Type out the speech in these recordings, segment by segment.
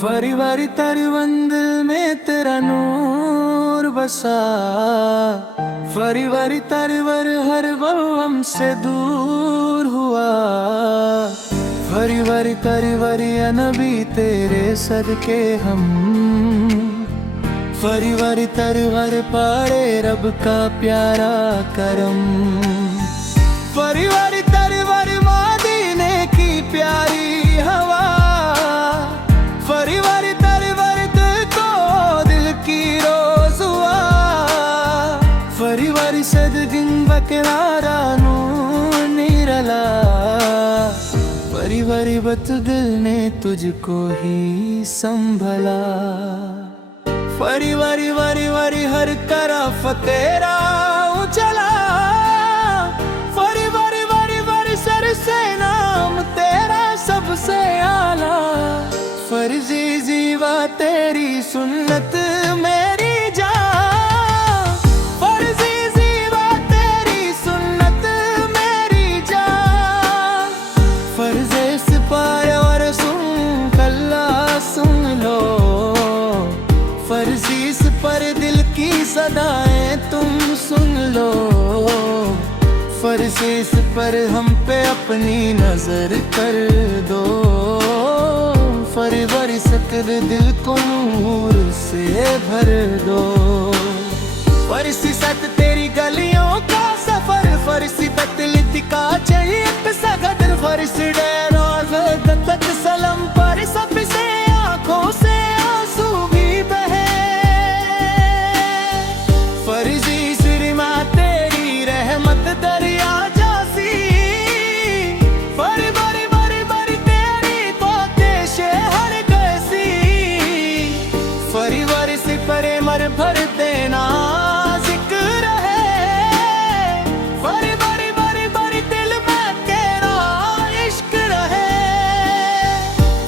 फरी वारी तरवंदिल में तेरा नूर बसा, फरी वारी तरवर हर वो हमसे दूर हुआ। फरी वारी तरवरी नबी तेरे सदके हम, फरी वारी तरवर पाड़े रब का प्यारा करम। फरी वारी तरवर मदीने की प्यारी हवा, फरी वारी तरवर को दिल की रोज हुआ। फरी वारी सदगिन बकरारा नू निरला, फरी वारी बत दिल ने तुझको ही संभला। फरी वारी वारी वारी हर तरफ तेरा उजला, फरी वारी वारी वारी सर से नाम तेरा सबसे आला। फर्जी जीवा तेरी सुन्नत मेरी जान, फर्जी जीवा तेरी सुन्नत मेरी जान। फर्जे सिपाही और सुन कल्ला सुन लो, फर्जी पर दिल की सदाएं तुम सुन लो। फर्जी पर हम पे अपनी नजर कर दो, फरी वारी सकर दिल को नूर से भर दो। फरसी सत तेरी गलियों का सफर, फरसी तकलीफ का चाहिए सगदर। फरसी डेरा तक सलम पर सबसे आंखों से आंसू भी बहे। फर्जी सिरमा तेरी रहमत दरिया जासी, फरी बारी बारी बारी तेरी तोते शहर कैसी। फरी वारी से परे मर भर देना जिक्र है, फरी बारी बारी बारी दिल में तेरा इश्क रहे।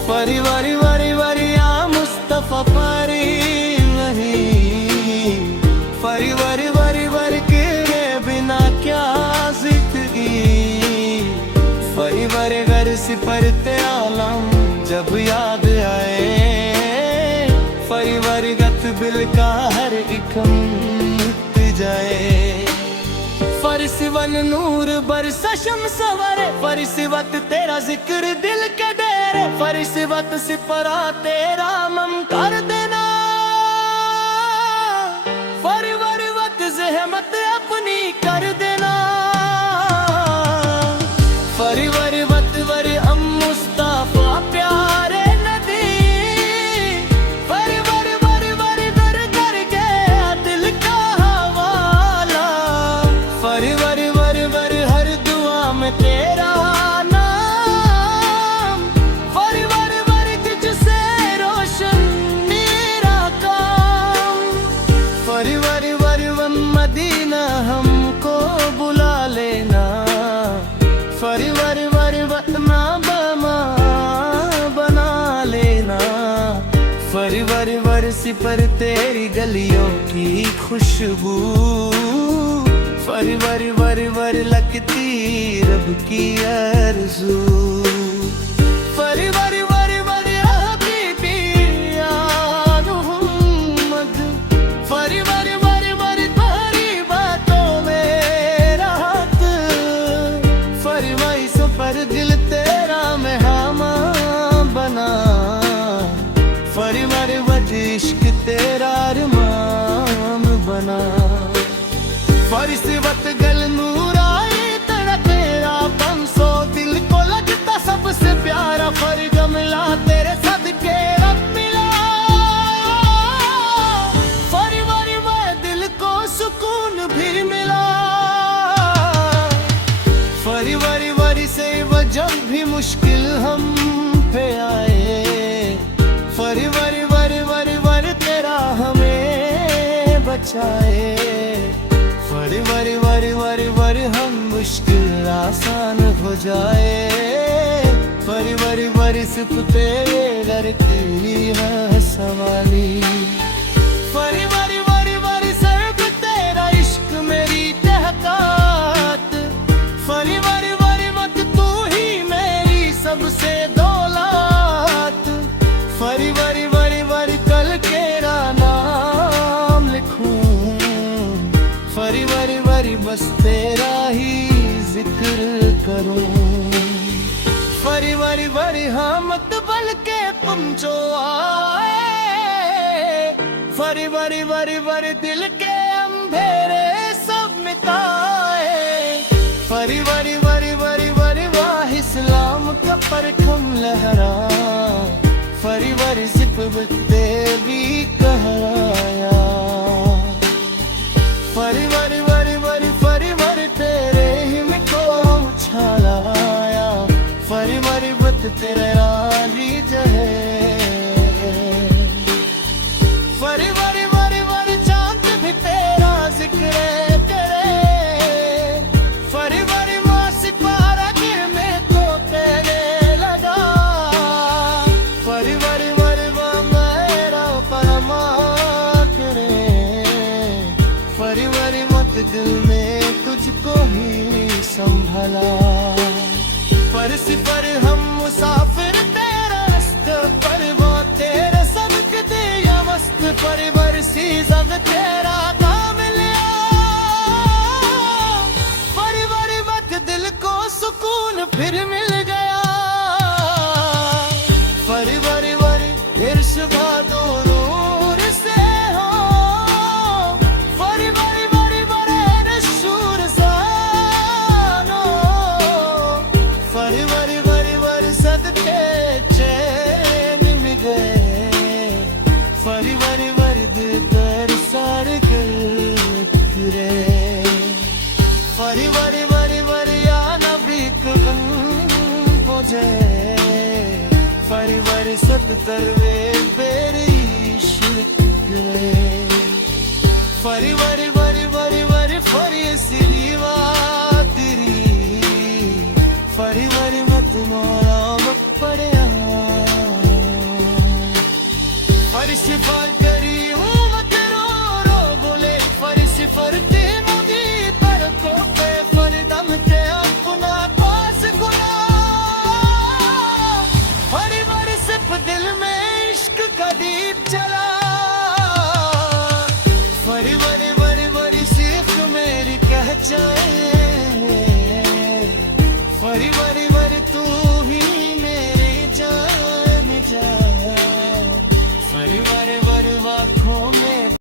फरी वारी वारी वारी या मुस्तफा परी नहीं, फरी वारी वारी वारी के बिना क्या जिंदगी। फरी वारी घर से परते आलम जब याद आए, फरी वारी गत बिल का हर एक मिट जाए। फरसी वन नूर बरसा शम्स सवारे, फरसी वत तेरा जिक्र दिल के डेरे। फरसी वत सिपरा तेरा मम कर देना, फरी वारी वत ज़हमत अपनी कर देना। फरी वारी वत वरी हम मुस्तफा प्यारे नदी, फरी वारी वारी वारी दर कर के दिल का हवाला। फरी वारी वारी वारी हर दुआ में तेरा नाम, फरी वारी वारी तुझसे रोशन मेरा काम। फरी वारी वारी वन मदीना हमको बुला लेना, फरी वारी वारी वतना बमा बना लेना। फरी वारी वारी सिपर तेरी गलियों की खुशबू, फरी वारी वारी वारी लगती रब की आरज़ू। फरी वारी वारी वारी हबीबी या मोहम्मद, फरी वारी वारी वारी तेरी बातों में राहत। फरी वारी सफर दिल तेरा मेहमान बना, फरी वारी वजह इश्क तेरा अरमान बना। फरी से वत गल नूर आए तेरा तेरा पंसो, दिल को लगता सबसे प्यारा। फरी गमला तेरे सदके रब मिला, फरी वारी वारी दिल को सुकून भी मिला। फरी वारी वारी से वो जब भी मुश्किल हम पे आए, फरी वारी वारी वारी वारी तेरा हमें बचाए। फरी वारी वारी वारी वारी हम मुश्किल आसान हो जाए। फरी वारी वारी सिर्फ तेरे दर की है सवाली। फरी वारी वारी वारी सर्व तेरा इश्क मेरी तहकात। फरी वारी वारी वक्त तू ही मेरी सबसे दौलत। फरी वारी बस तेरा ही जिक्र करूं। फरी वरी वरी हाँ मत बल के तुम जो आए, फरी वरी वरी वरी दिल के अंधेरे सब मिटाए। फरी वरी वरी वरी वरी वाह इस्लाम का परखम लहरा, फरी वरी सिप बिकते भी कहराया। फरी वरी वरी वरी फरी वरी तेरे ही में को उछालाया, फरी वरी बत तेरे रानी जहे। फरी वरी वरी वरी चांद भी तेरा जिक्र करे, फरी वरी माँ सिपारा गिर में को कहने लगा। फरी वरी वरी माँ मेरा परमा करे, फरी वरी मत दिल में तुझको ही संभला। पर सिपर हम मुसाफिर तेरा रस्त पर वो तेरे सदक दिया मस्त। पर बरसी जब तेरा काम लिया, पर बरी मत दिल को सुकून फिर मिल गया। पर बरी बरी इर्शदा दो नूर से हो, पर बरी बरी बरे नशूर सानो। पर बरी बरी बरी सदके चैन में गए, फरी वरी वरी दिल कर साड़ कर फिरे। फरी वरी वरी वरी या नबी कबन हो जाए, फरी वरी सत तरवे पेरी शिरक करे। फरी वरी वरी वरी वरी फरी सिरीवा तेरी, फरी वरी मत मोरा पड़या। फरी सिफर करी मत रो रो बोले, फरी सिफर ते मुदी पर को पे फरी दम ते अपना पास गुला। फरी वरी सिर्फ दिल में इश्क का दीप जला, फरी वरी वरी वरी सीख मेरी कह जाए।